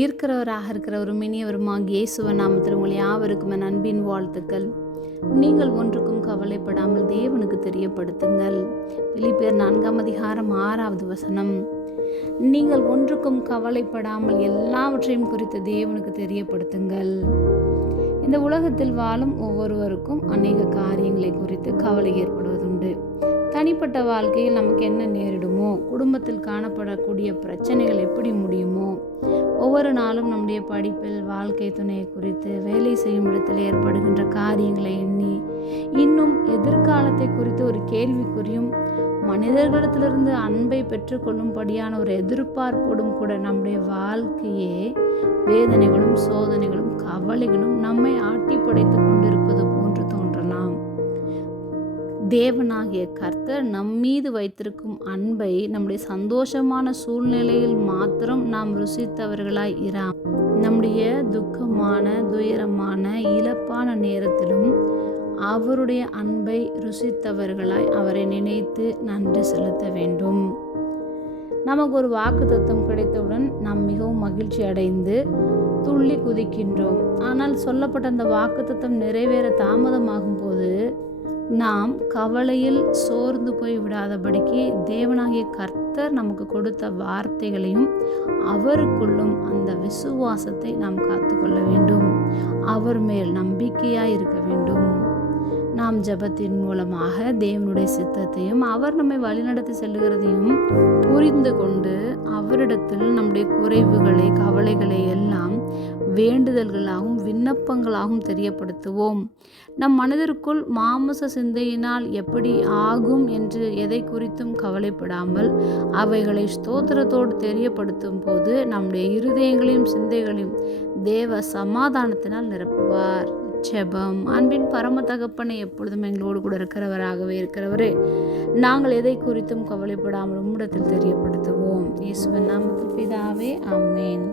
இருக்கிறவராக இருக்கிற ஒரு மினியவருமாகிய இயேசுவின் நாமத்தில் உங்கள் யாவருக்கும் என் அன்பின் வாழ்த்துக்கள். நீங்கள் ஒன்றுக்கும் கவலைப்படாமல் தேவனுக்கு தெரியப்படுத்துங்கள். பிலிப்பியர் 4:6 நீங்கள் ஒன்றுக்கும் கவலைப்படாமல் எல்லாவற்றையும் குறித்து தேவனுக்கு தெரியப்படுத்துங்கள். இந்த உலகத்தில் வாழும் ஒவ்வொருவருக்கும் அநேக காரியங்களை குறித்து கவலை ஏற்படுவதுண்டு. தனிப்பட்ட வாழ்க்கையில் நமக்கு என்ன நேரிடுமோ, குடும்பத்தில் காணப்படக்கூடிய பிரச்சனைகள் எப்படி முடியுமோ, ஒவ்வொரு நாளும் நம்முடைய படிப்பில், வாழ்க்கை துணையை குறித்து, வேலை செய்யும் இடத்தில் ஏற்படுகின்ற காரியங்களை எண்ணி, இன்னும் எதிர்காலத்தை குறித்து ஒரு கேள்விக்குறியும், மனிதர்களிடத்திலிருந்து அன்பை பெற்றுக்கொள்ளும்படியான ஒரு எதிர்பார்ப்போடும் கூட நம்முடைய வாழ்க்கையே வேதனைகளும் சோதனைகளும் கவலைகளும் நம்மை ஆட்டி படைத்து கொண்டிருப்பது போன்று தோன்றலாம். தேவனாகிய கர்த்தர் நம்மீது வைத்திருக்கும் அன்பை நம்முடைய சந்தோஷமான சூழ்நிலையில் மாத்திரம் நாம் ருசித்தவர்களாய் நம்முடைய துக்கமான, துயரமான, இழப்பான நேரத்திலும் அவருடைய அன்பை ருசித்தவர்களாய் அவரை நினைத்து நன்றி செலுத்த வேண்டும். நமக்கு ஒரு வாக்குத்தத்தம் கிடைத்தவுடன் நாம் மிகவும் மகிழ்ச்சி அடைந்து துள்ளி குதிக்கின்றோம். ஆனால் சொல்லப்பட்ட அந்த வாக்குத்தத்தம் நிறைவேற தாமதமாகும் போது நாம் கவலையில் சோர்ந்து போய் விடாதபடிக்கு தேவனாகிய கர்த்தர் நமக்கு கொடுத்த வார்த்தைகளையும் அவருக்குள்ளும் அந்த விசுவாசத்தை நாம் காத்துக்கொள்ள வேண்டும். அவர் மேல் நம்பிக்கையாய் இருக்க வேண்டும். நாம் ஜெபத்தின் மூலமாக தேவனுடைய சித்தத்தையும் அவர் நம்மை வழிநடத்தி செல்லுகிறதையும் புரிந்து கொண்டு அவரிடத்தில் நம்முடைய குறைவுகளை, கவலைகளை எல்லாம் வேண்டுதல்களாகவும் விண்ணப்பங்களாகவும் தெரியப்படுத்துவோம். நம் மனதிற்குள் மாமிச சிந்தையினால் எப்படி ஆகும் என்று எதை குறித்தும் கவலைப்படாமல் அவைகளை ஸ்தோத்திரத்தோடு தெரியப்படுத்தும் போது நம்முடைய இருதயங்களையும் சிந்தைகளையும் தேவ சமாதானத்தினால் நிரப்புவார். ஜெபம். அன்பின் பரம தகப்பனை, எப்பொழுதும் எங்களோடு கூட இருக்கிறவராகவே இருக்கிறவரே, நாங்கள் எதை குறித்தும் கவலைப்படாமல் உம்மிடத்தில் தெரியப்படுத்துவோம். இயேசுவின் நாமத்தில் பிதாவே, ஆமென்.